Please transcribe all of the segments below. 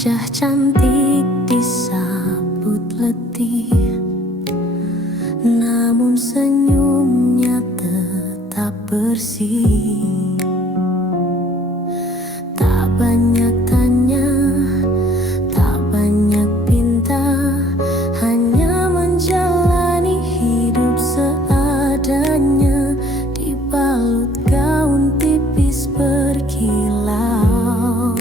Wajah cantik disambut letih, namun senyumnya tetap bersih. Tak banyak tanya, tak banyak pinta, hanya menjalani hidup seadanya, dibalut gaun tipis berkilau,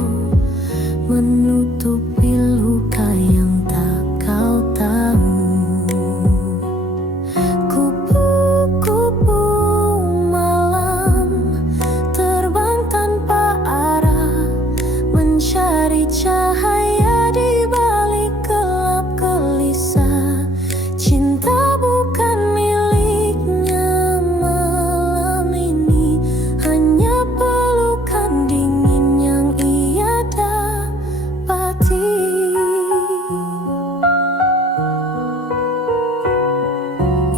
menutupi luka yang tak kau tahu. Kupu-kupu malam terbang tanpa arah, mencari cahaya di balik gelap gelisah. Cinta bukan miliknya malam ini, hanya pelukan dingin yang ia dapati.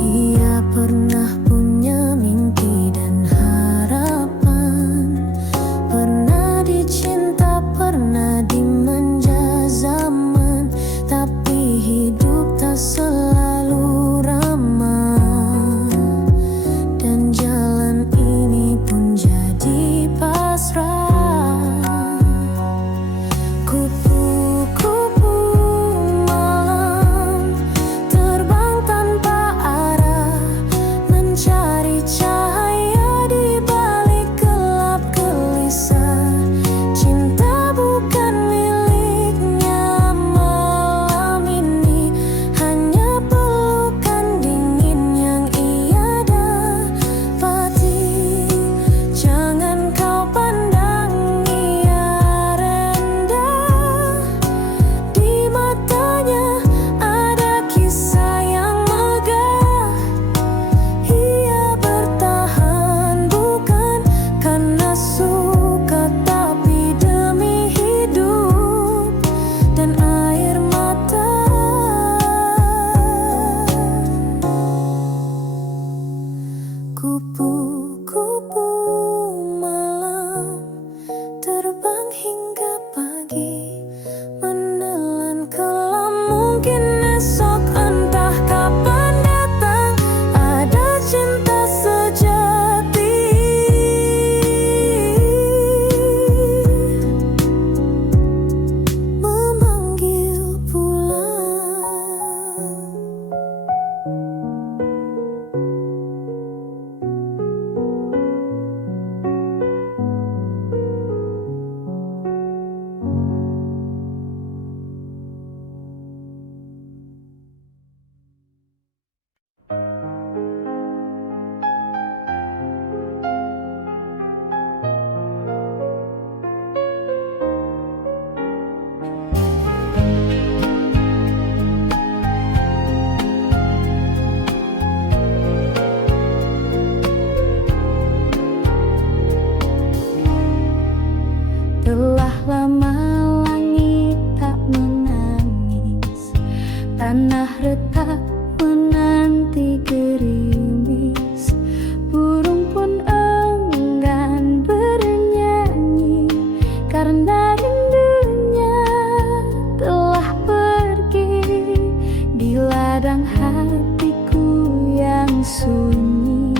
Ia pernah punya mimpi dan harapan, pernah dicinta, pernah dimanja zaman, tapi hidup tak selalu ramah, dan jalan ini pun jadi pasrah. Kupu-kupu malam terbang tanpa arah, mencari cahaya di balik gelap gelisah. Cinta bukan miliknya malam ini, hanya pelukan dingin yang ia dapati. Jangan kau pandang ia rendah, di matanya ada kisah yang megah. Ia bertahan bukan karena suka, tapi demi hidup dan air mata. Kupu-kupu malam terbang hingga pagi, menelan kelam, mungkin esok entah kapan datang ada cinta sejati, memanggil pulang. Telah lama langit tak menangis, tanah retak menanti gerimis, burung pun enggan bernyanyi karena rindunya telah pergi. Di ladang hatiku yang sunyi,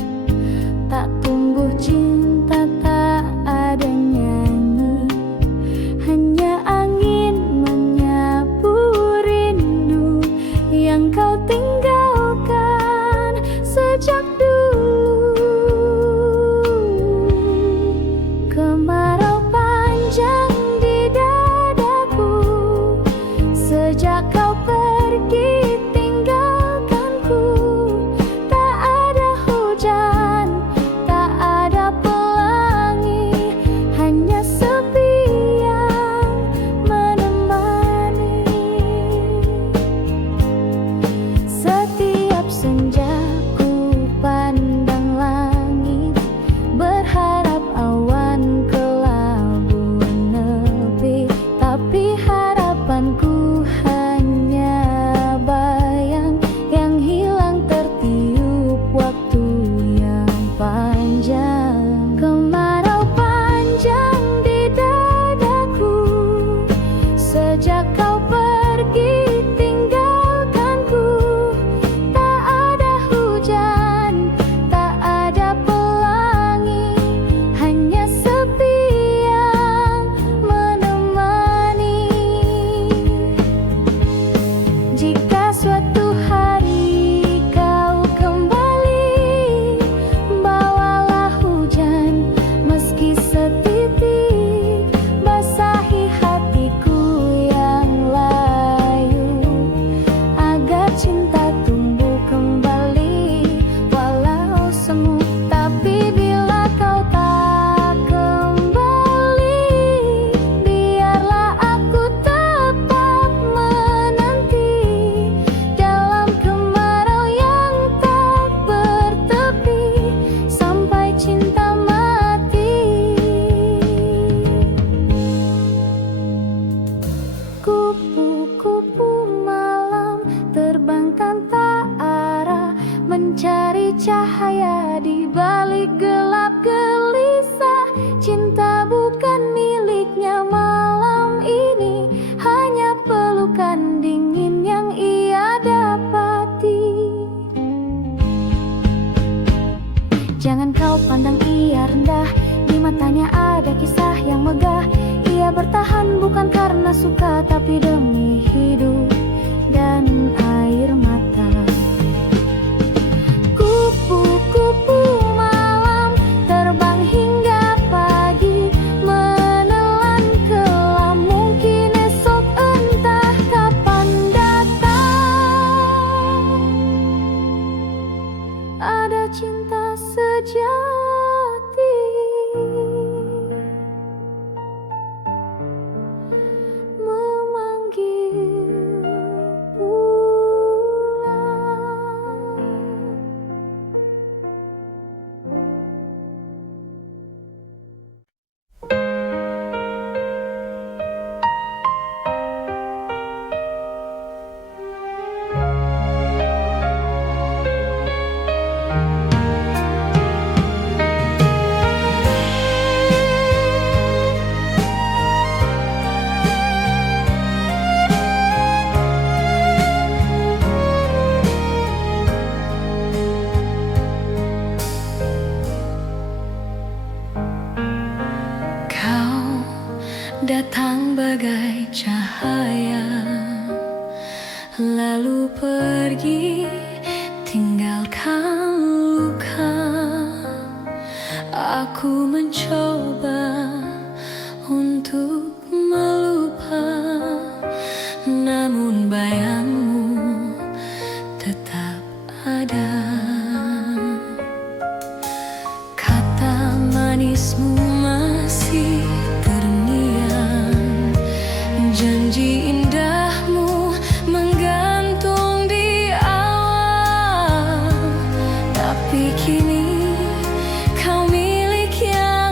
tak tumbuh cinta, tak ada nyanyi, hanya angin menyapu rindu yang kau tinggalkan sejak dulu. Kemarau panjang di dadaku sejak kau pergi tinggalkanku. Tak ada hujan, tak ada pelangi, hanya sepi yang menemani. Setiap senja ku pandang langit, berharap awan kelabu menepi, tapi harapanku hanya bayang yang hilang tertiup waktu yang panjang. Kemarau panjang di dadaku sejak Bila kau pergi tinggalkanku, tak ada hujan, tak ada pelangi, hanya sepi yang menemani. Jika suatu hari kau kembali, bawalah hujan meski setitik, basahi hatiku yang layu, agar cinta tumbuh kembali walau semu. Tapi bila kau tak kembali, biarlah aku tetap menanti dalam kemarau yang tak bertepi, sampai cinta mati. Kupu-kupu malam terbang tanpa arah, mencari cahaya di balik gelap gelisah. Cinta bukan miliknya malam ini, hanya pelukan dingin yang ia dapati. Jangan kau pandang ia rendah, di matanya ada kisah yang megah. Ia bertahan bukan karena suka, tapi demi hidup dan air mata. Kupu-kupu malam terbang hingga pagi, menelan kelam, mungkin esok entah kapan datang. Ada cinta sejati memanggil pulang. Kau datang bagai cahaya, lalu pergi tinggalkan luka. Aku mencoba untuk melupa, namun bayangmu tetap ada. Kata manismu masih terngiang, janji indahmu menggantung di awal. Tapi kini kau milik yang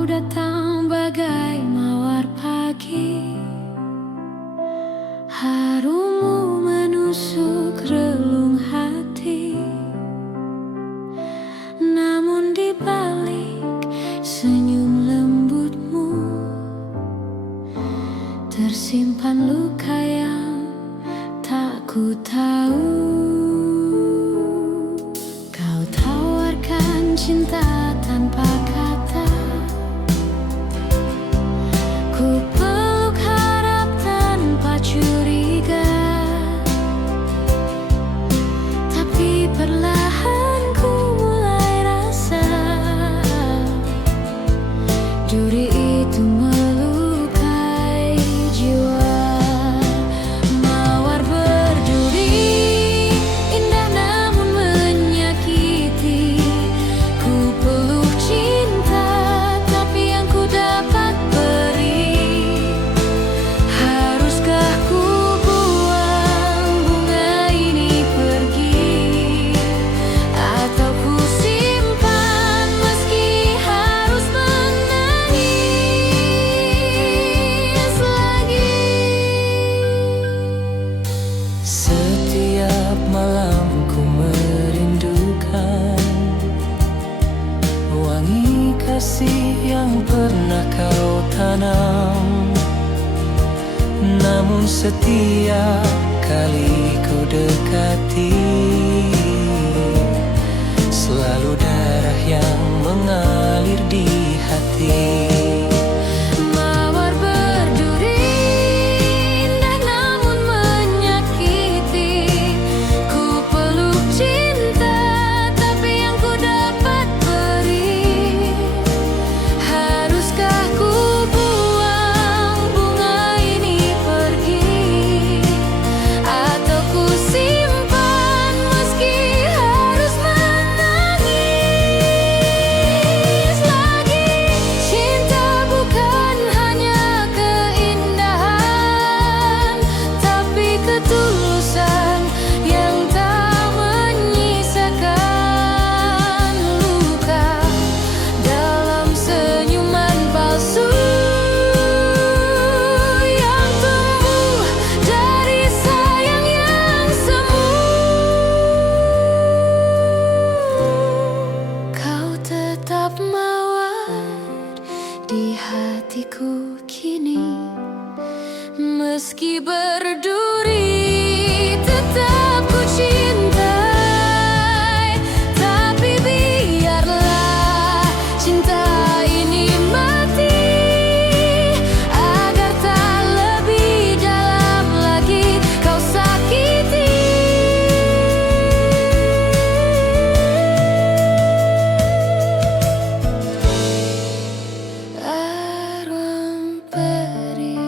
Kau datang bagai mawar pagi, harumu menusuk relung hati. Namun di balik senyum lembutmu tersimpan luka yang tak ku tahu. Kau tawarkan cinta tanpa kata, ku peluk harap tanpa curiga. Tapi perlahan ku mulai rasa duri itu melukai jiwa. Mawar berduri, indah namun menyakiti. Ku peluk cinta, tapi yang ku dapat beri. Haruskah ku buang bunga ini pergi, atau ku simpan meski harus menangis lagi? Setiap malam ku merindukan wangi kasih yang pernah kau tanam. Namun setiap kali ku dekati, selalu darah yang mengalir di hati. Mawar berduri, indah namun menyakiti. Ku peluk cinta, tapi yang ku dapat beri. Haruskah ku buang bunga ini pergi, atau ku simpan meski harus menangis lagi? Cinta bukan hanya keindahan, tapi ketulusan yang tak menyisakan luka dalam senyuman palsu yang tumbuh dari sayang yang semu. Kau tetap mawar di hatiku kini, meski berduri tetap ku cintai. Tapi biarlah cinta ini mati, agar tak lebih dalam lagi kau sakiti. Arwah peri.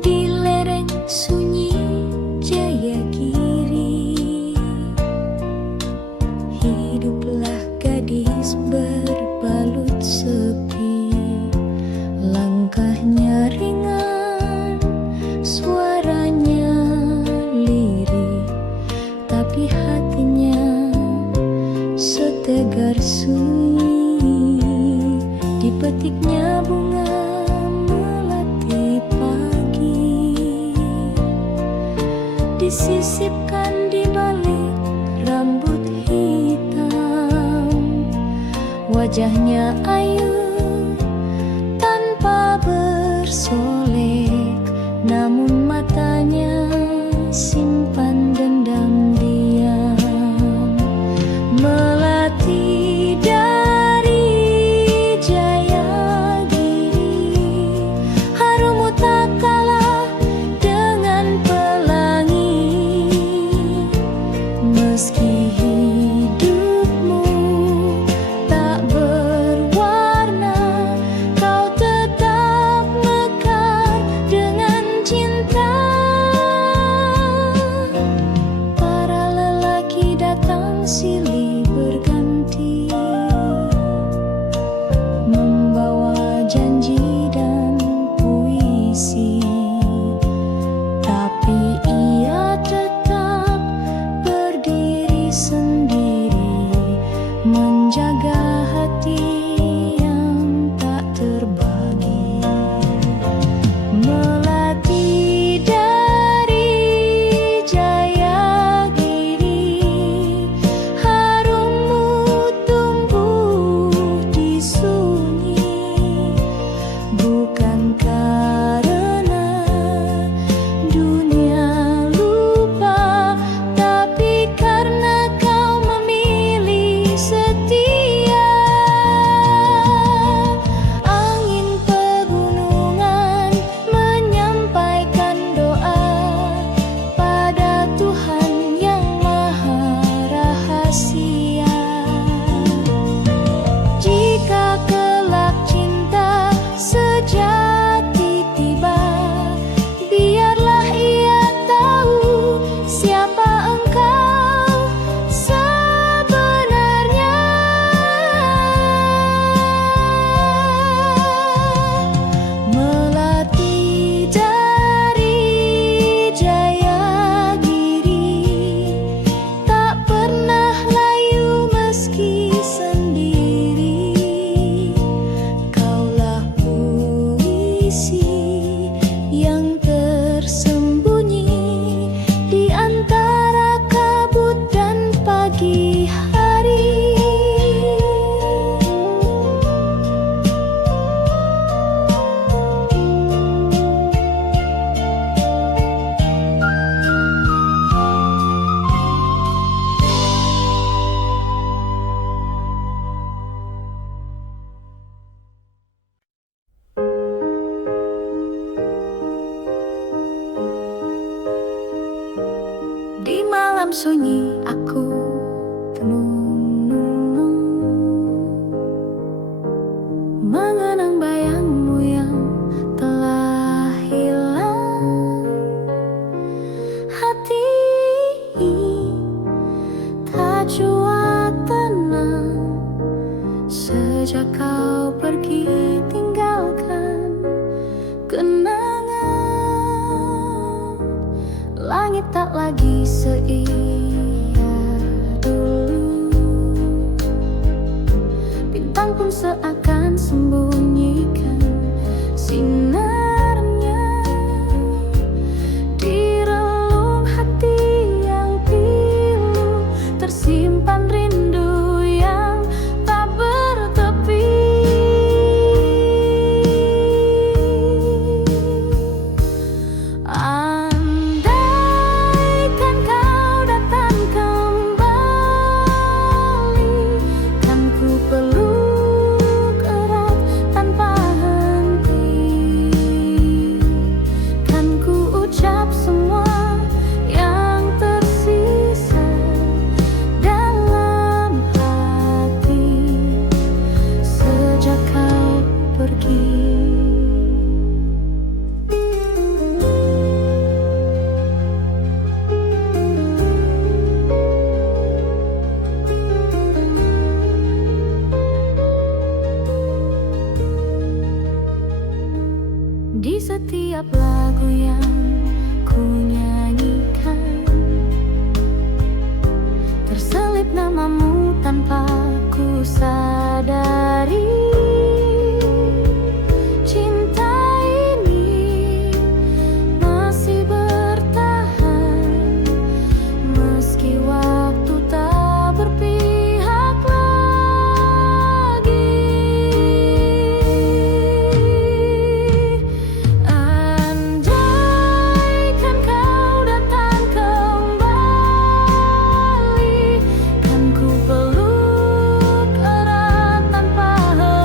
Di lereng sunyi Jayagiri, hiduplah gadis berbalut sepi. Langkahnya ringan, suaranya lirih, tapi hatinya setegar sunyi. Dipetiknya bunga melati pagi, disisipkan di balik rambut hitam. Wajahnya ayu tanpa bersolek, namun matanya simpan dendam diam. Meski hidupmu tak berwarna, kau tetap mekar dengan cinta. Para lelaki datang silih berganti, membawa janji dan puisi, tapi ia tetap berdiri sendiri, menjaga hati yang tak terbagi. Melati dari Jayagiri, harummu tumbuh di sunyi, bukan karena dunia lupa, tapi karena kau memilih setia. Angin pegunungan menyampaikan doa pada Tuhan yang maha rahasia. Jika kelak cinta sejati tiba, biarlah ia tahu siapa engkau sebenarnya. Melati dari Jayagiri, tak pernah layu meski sendiri. Kaulah puisi yang tersembunyi di antara kabut dan pagi hari. Di malam sunyi aku tenung-nung, mengenang bayangmu yang telah hilang. Hati tak jua tenang sejak kau pergi tinggalkan kenangan. Langit tak lagi seia dulu, bintang pun seakan sembunyikan sinarnya di relung hati yang pilu, tersimpan rindu yang tak bertepi. Andaikan kau datang kembali, kan ku peluk erat tanpa henti, kan ku ucap semua yang tersisa dalam hati sejak kau pergi. Di setiap lagu yang ku nyanyikan, terselip namamu tanpa ku sadari. Cinta ini masih bertahan meski waktu tak berpihak lagi. Andaikan kau datang kembali, kan ku peluk erat tanpa henti.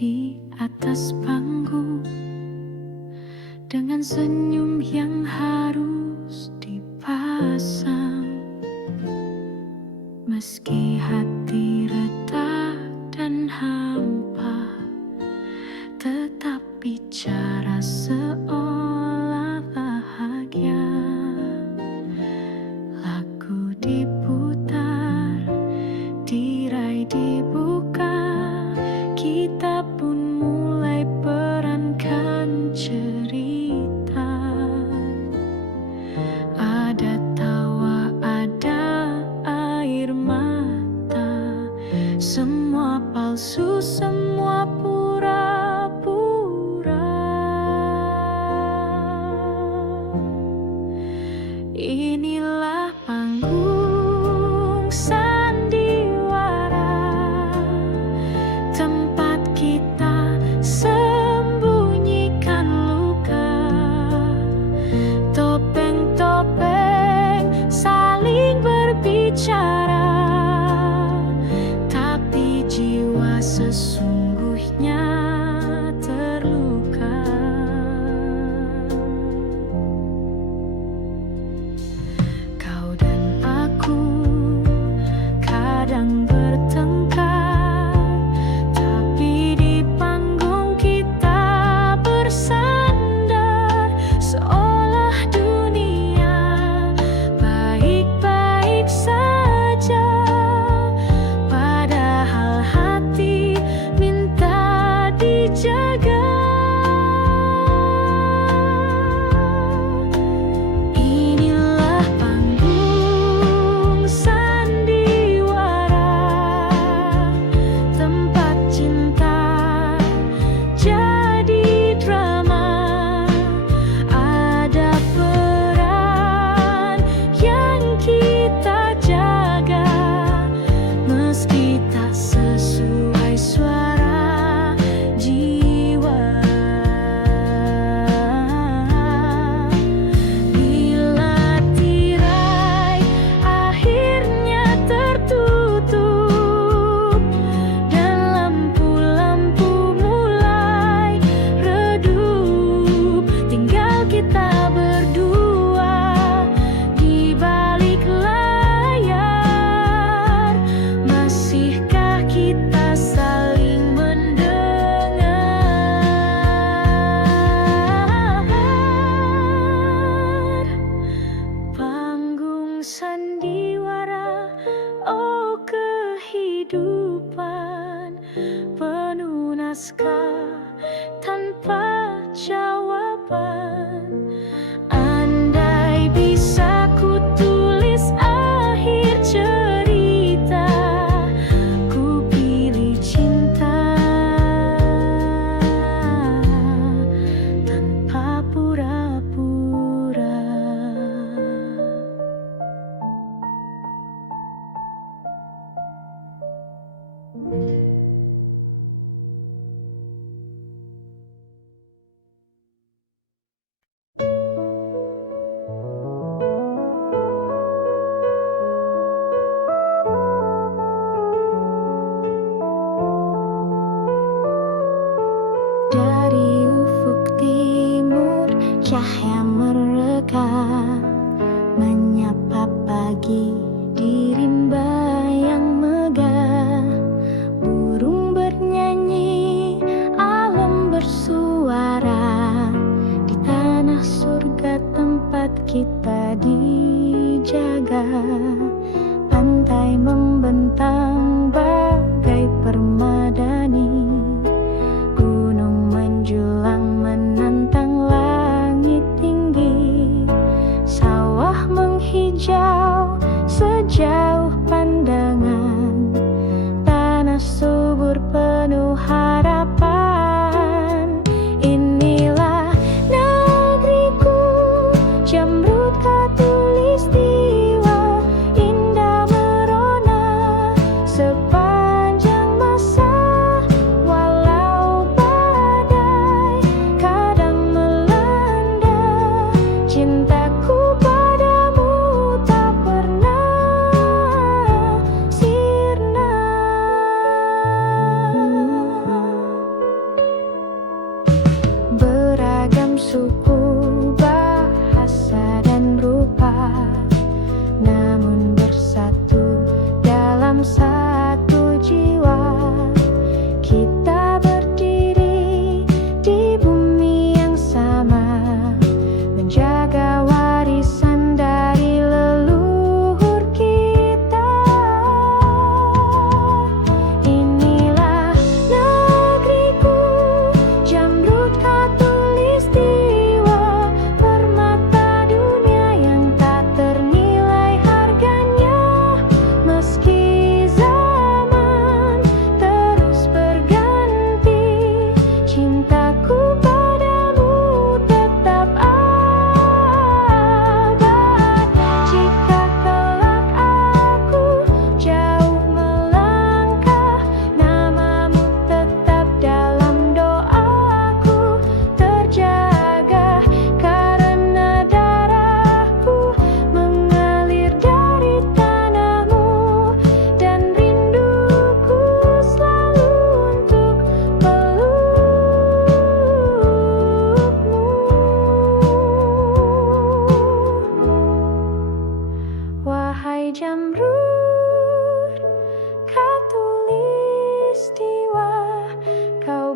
di atas panggung dengan senyum yang harus dipasang. Meski hati retak dan hampa, tetap bicara seolah bahagia. Lagu diputar, tirai dibuka, kita pun mulai perankan cerita. Ada tawa, ada air mata, semua palsu, semua pura-pura. Inilah panggung sandiwara, tempat kita sembunyikan luka. Topeng-topeng saling berbicara, tapi jiwa sesungguhnya terluka. Kau dan aku kadang bertengkar, tapi di panggung kita bersandar, seolah dunia baik-baik saja, padahal hati minta dijaga. Inilah panggung sandiwara, tempat cinta jadi drama. Ada peran yang kita jaga, meski tak sesuai suara jiwa. Bila tirai akhirnya tertutup dan lampu-lampu mulai redup, tinggal kita berdua di balik layar. Masihkah kita saling mendengar? Panggung sandiwara, oh kehidupan penuh naskah tanpa jawaban. Andai bisa ku tulis akhir cerita, ku pilih cinta tanpa pura-pura.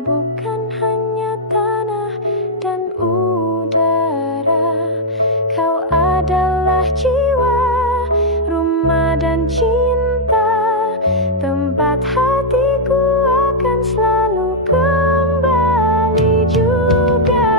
bukan hanya tanah dan udara. Kau adalah jiwa, rumah dan cinta, tempat hatiku akan selalu kembali juga.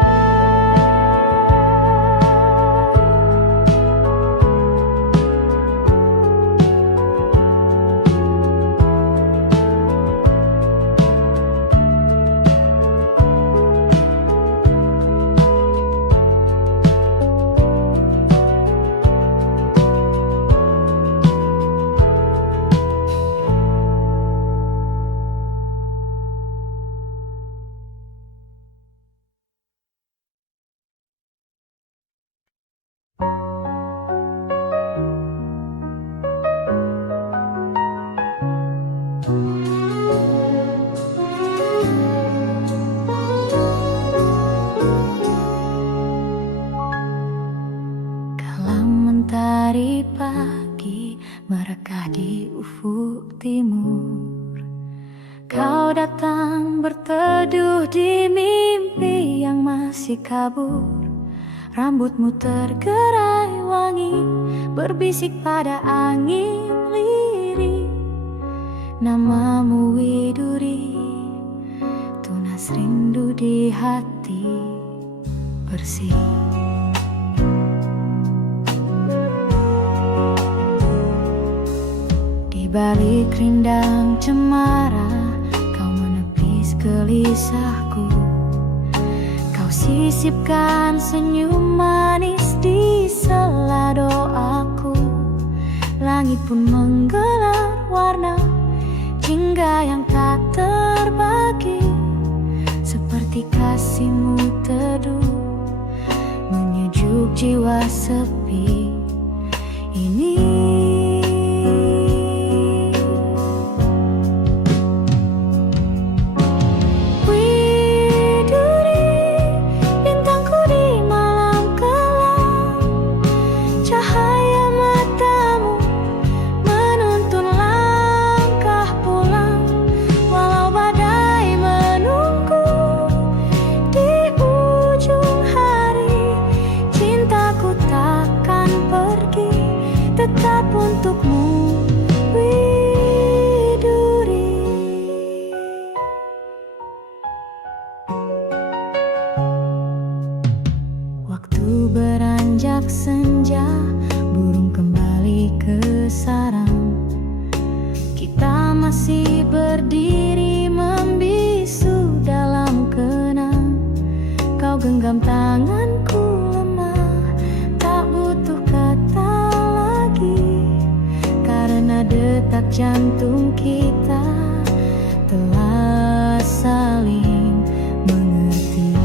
Mentari pagi merekah di ufuk timur. Kau datang berteduh di mimpi yang masih kabur. Rambutmu tergerai wangi, berbisik pada angin lirih. Namamu Widuri, tunas rindu di hati bersih. Di balik rindang cemara, kau menepis gelisahku. Kau sisipkan senyum manis di sela doaku. Langit pun menggelar warna jingga yang tak terbagi, seperti kasihmu teduh menyejuk jiwa sepi ini. Tetap untukmu, Widuri. Waktu beranjak senja, burung kembali ke sarang. Kita masih berdiri membisu dalam kenang. Kau genggam tanganku lemah, tak butuh kata, karena detak jantung kita telah saling mengerti.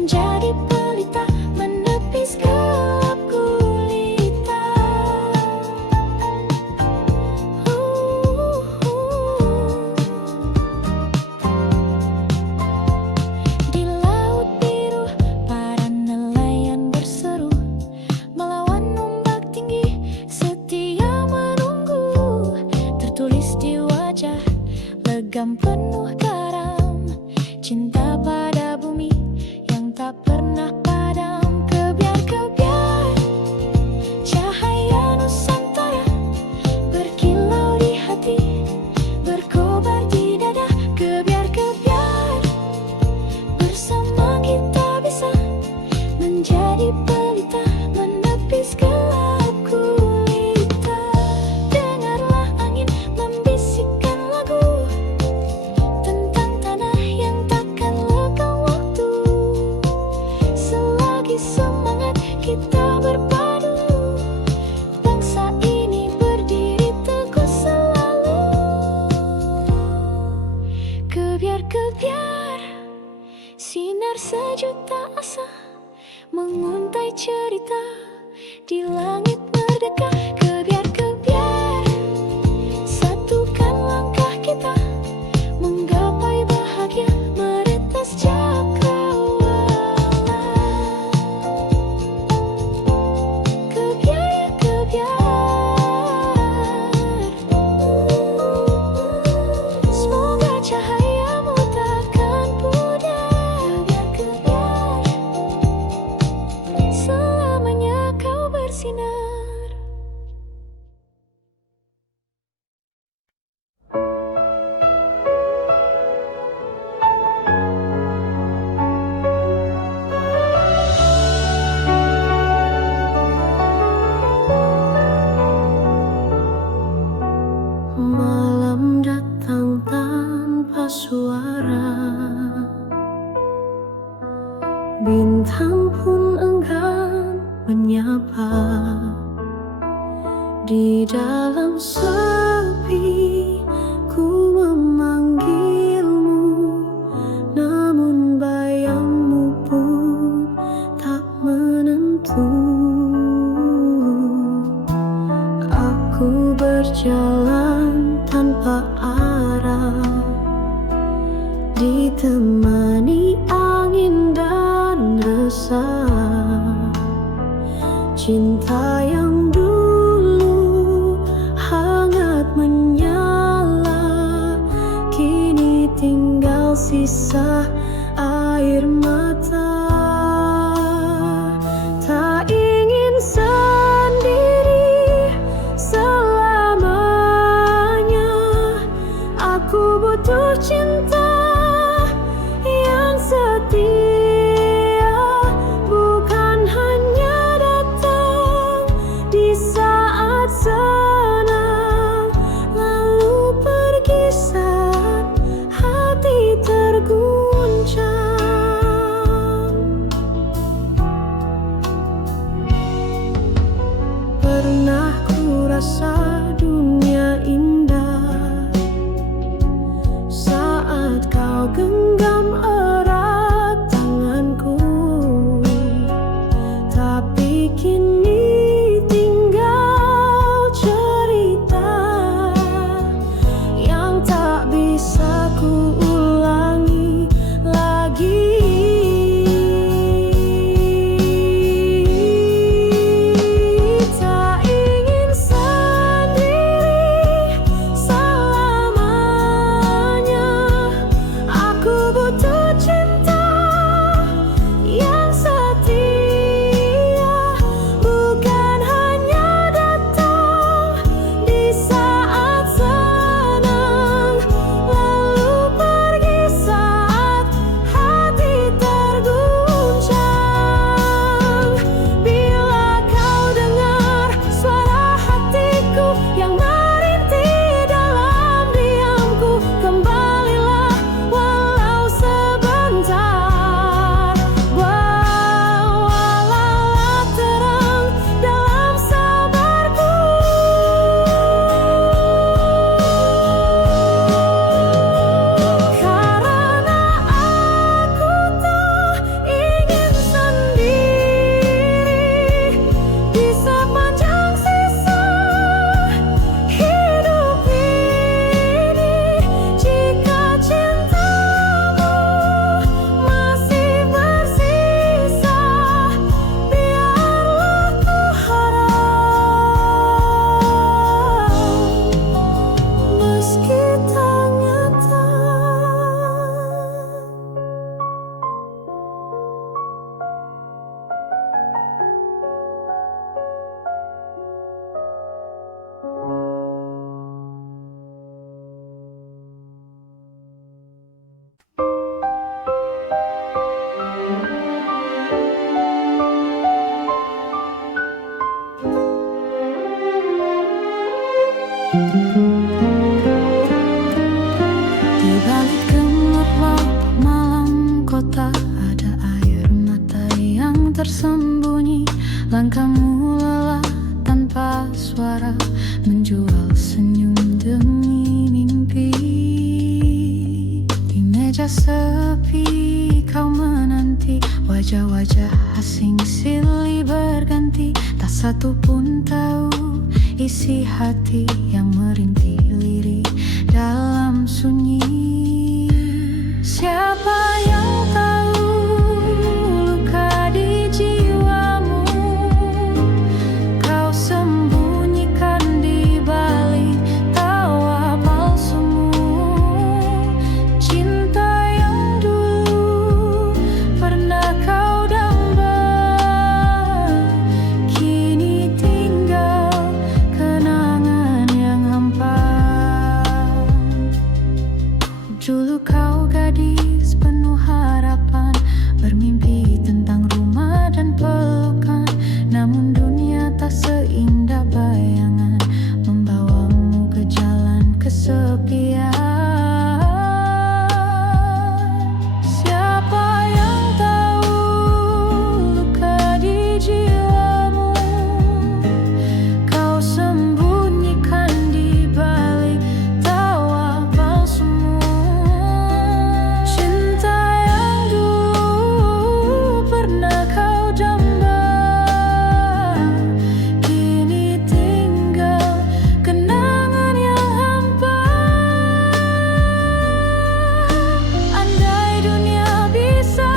menjadi pelita menepis gelap gulita. Di laut biru para nelayan berseru, melawan ombak tinggi setia menunggu. Tertulis di wajah legam penuh garam, cinta pada bumi yang tak pernah padam. Kebiar-kebiar cahaya Nusantara berkilau di hati, berkobar di dada. Kebiar-kebiar bersama kita bisa menjadi pelita menepis gelap gulita. Dengarlah angin membisikkan lagu tentang tanah yang takkan lekang waktu. Selagi semangat kita berpadu, bangsa ini berdiri teguh selalu. Kebiar-kebiar sinar sejuta asa menguntai cerita di langit merdeka. Kebiar-kebiar satukan langkah kita menggapai bahagia meretas cakrawala. Kebiar-kebiar, semoga cahayamu takkan pudar. Kebiar-kebiar, selamanya kau bersinar. Malam datang tanpa suara, bintang pun enggan menyapa. Di dalam sepi ku memanggilmu, namun bayangmu pun tak menentu. Aku berjalan tanpa arah, ditemani angin dan resah. Cinta yang dulu hangat menyala, kini tinggal sisa air mata. Tak ingin sendiri selamanya, aku butuh cinta yang setia, bukan hanya datang di saat senang, lalu pergi saat hati tergulung. tersembunyi, langkahmu lelah tanpa suara, menjual senyum demi mimpi. Di meja sepi kau menanti, wajah-wajah asing silih berganti. Tak satu pun tahu isi hati yang merintih lirih dalam sunyi. Siapa yang tahu luka di jiwamu, kau sembunyikan di balik tawa palsumu. Cinta yang dulu pernah kau damba, kini tinggal kenangan yang hampa. Dulu kau gadis penuh harapan, bermimpi tentang rumah dan pelukan. Namun dunia tak seindah bayangan, membawamu ke jalan kesepian. Siapa yang tahu luka di jiwamu, kau sembunyikan di balik tawa palsumu. Cinta yang dulu pernah kau damba, kini tinggal kenangan yang hampa. Andai dunia bisa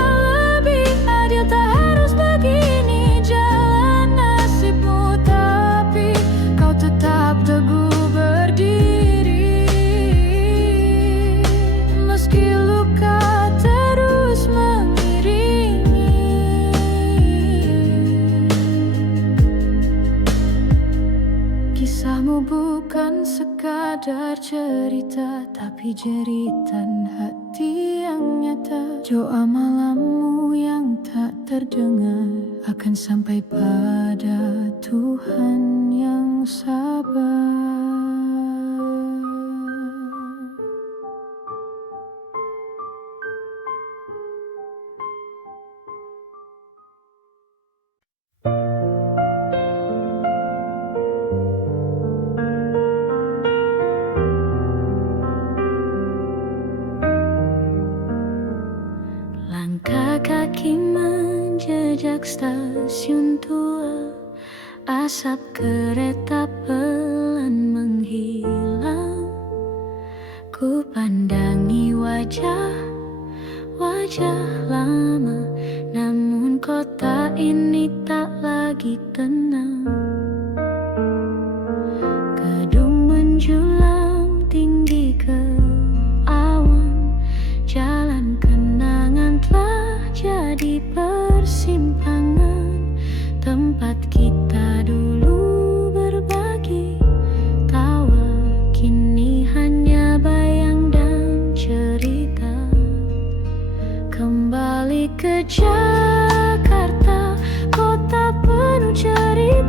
lebih adil, tak harus begini jalan nasibmu. Tapi kau tetap teguh berdiri, meski luka terus mengiringi. Kisahmu bukan sekadar cerita, tapi jeritan hati yang nyata. Doa malammu yang tak terdengar akan sampai pada Tuhan yang sabar. Langkah kaki menjejak stasiun tua, asap kereta pelan menghilang. Ku pandangi wajah lama, namun kota ini tak lagi tenang. Gedung menjulang tinggi ke awan, jalan kenangan telah jadi persimpangan. Tempat kita dulu berbagi tawa, kini hanya bayang dan cerita. Kembali ke Jakarta, kota penuh cerita.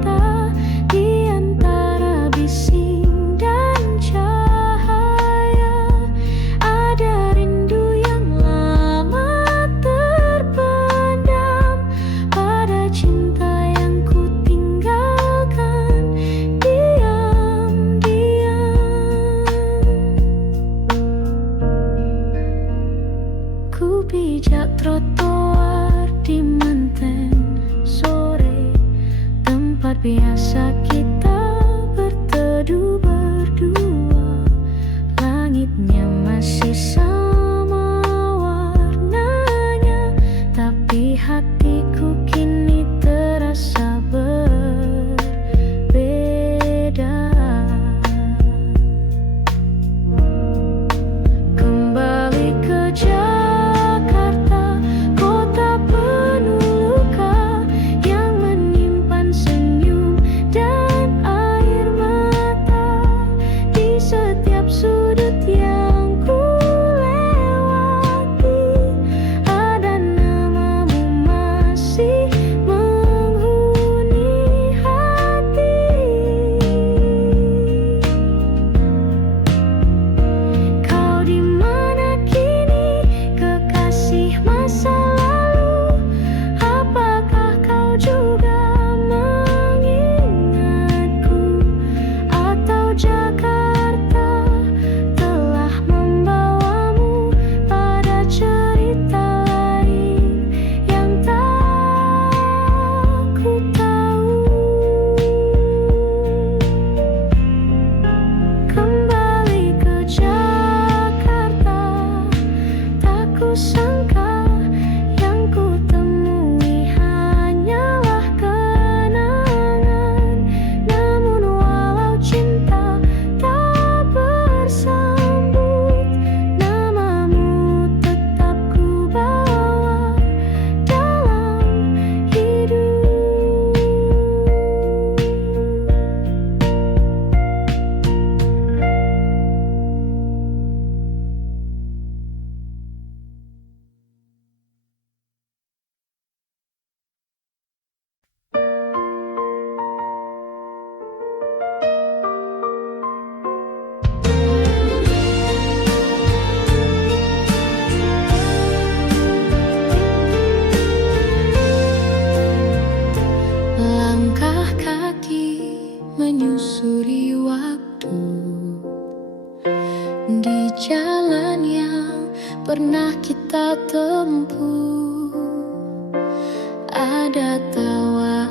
Ada tawa,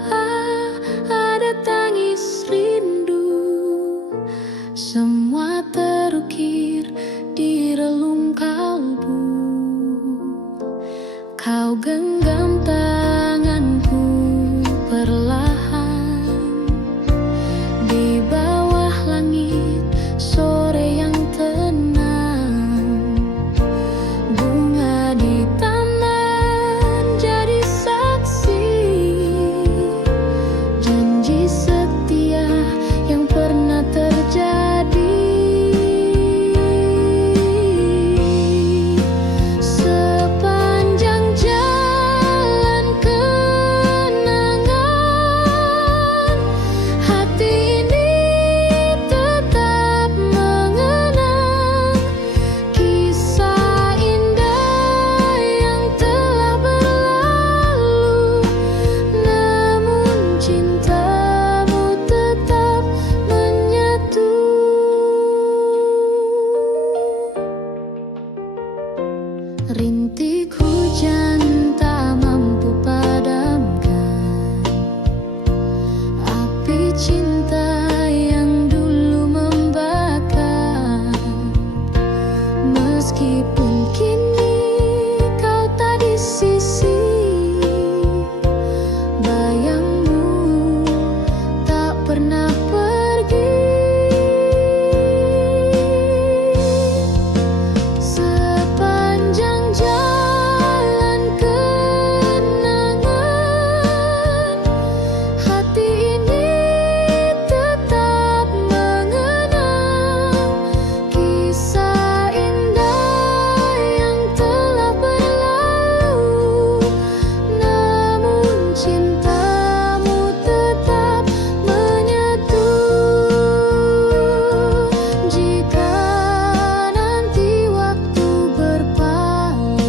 ada tangis rindu, semua terukir di relung kalbu. Kau genggam tanganku perlahan di bawah langit sore yang tenang. Bunga di taman jadi saksi, janji setia yang pernah terjadi. Sepanjang jalan kenangan, hati ini tetap mengenang kisah indah yang telah berlalu. Namun cintamu tetap menyatu. Rintik hujan tak mampu padamkan api cinta yang dulu membakar. Meskipun kini kau tak di sisi, bayangmu tak pernah pergi. Sepanjang jalan kenangan, hati ini tetap mengenang kisah indah yang telah berlalu. Namun cintamu tetap menyatu. Jika nanti waktu berpaling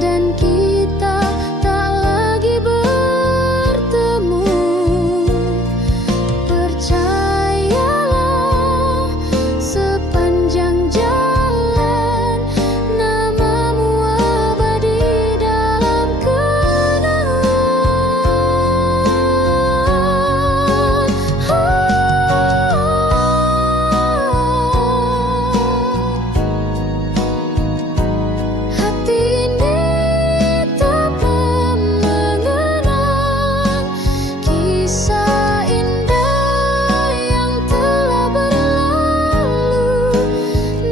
dan kita tak lagi bertemu, percayalah sepanjang jalan namamu abadi dalam kenangan. Hati ini tetap mengenang kisah indah yang telah berlalu.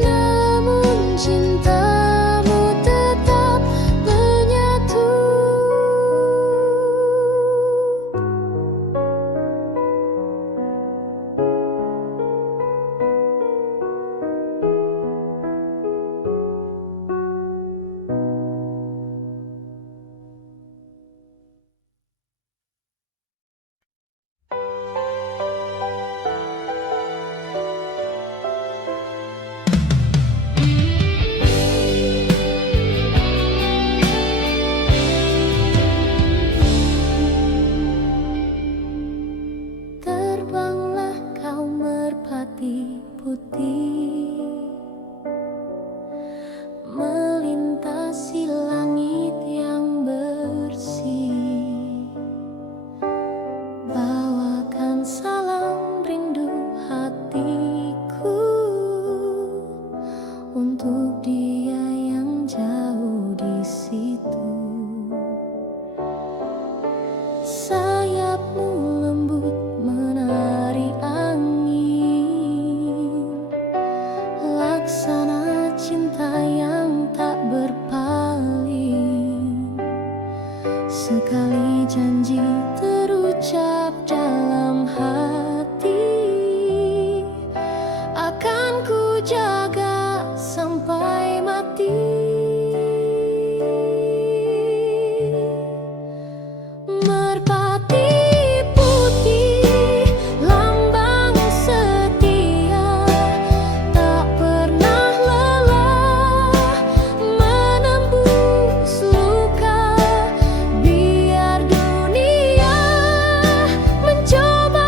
Namun cintamu tetap menyatu. Terbanglah kau merpati putih, melintasi langit yang bersih. Bawakan salam rindu hatiku untuk dia yang jauh di situ. Sayapmu lembut menari angin, laksana cinta yang tak berpaling. Sekali janji terucap dalam hati, akan ku jaga sampai mati. Merpati putih, lambang setia, tak pernah lelah menembus luka. Biar dunia mencoba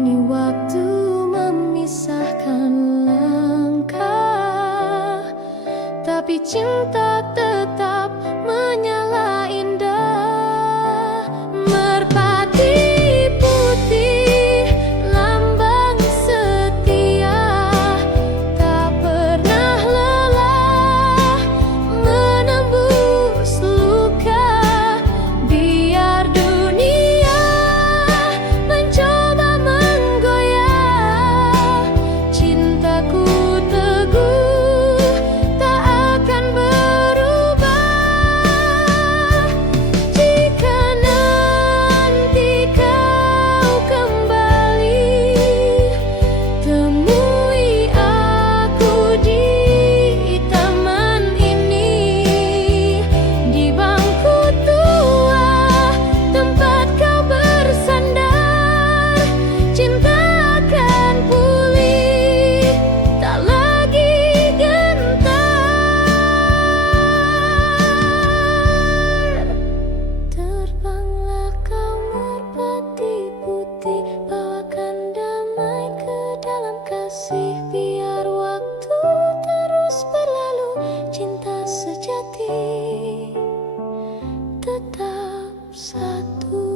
Kini waktu memisahkan langkah, tapi cinta tetap menyala indah. Merpati putih, lambang setia, tak pernah lelah menembus luka. Biar dunia mencoba menggoyah, cintaku teguh tak akan berubah. Jika nanti kau kembali, temui aku di taman ini, di bangku tua tempat kau bersandar. Cinta akan pulih, tak lagi gentar. Terbanglah kau merpati putih, bawakan damai ke dalam kasih. Biar waktu terus berlalu, cinta sejati tetap satu.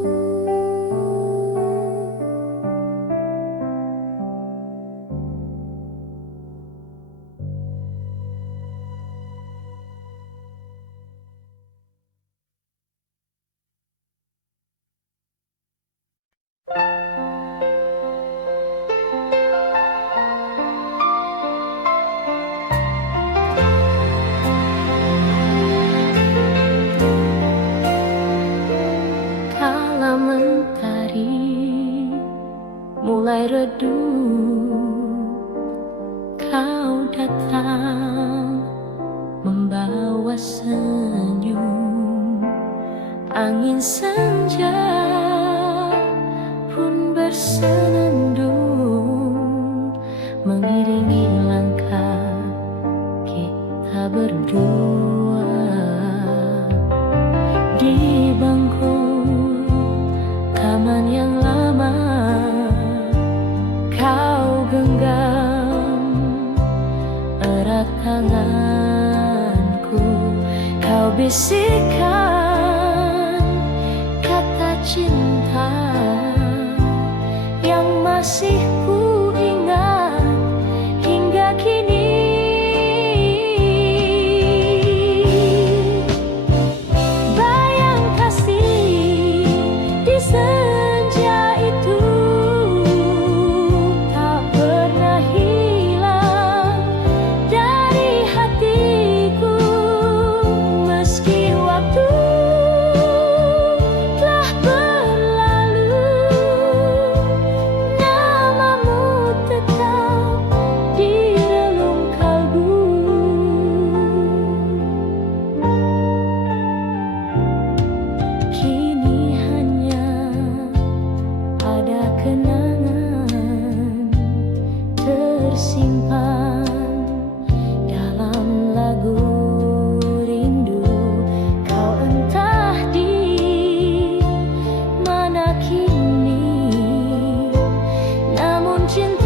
Kala mentari mulai redup, kau datang membawa senyum. Angin senja pun bersenandung, mengiringi langkah kita berdua. Di bangku taman yang lama, kau genggam erat tanganku. Kau bisikkan kata cinta yang masih ku ingat hingga kini. Bayang kasih di senja itu tak pernah hilang dari hatiku. Meski waktu telah berlalu, namamu tetap di relung kalbu. Kini hanya ada kenangan tersimpan dalam lagu rindu. Kau entah di mana kini, namun cinta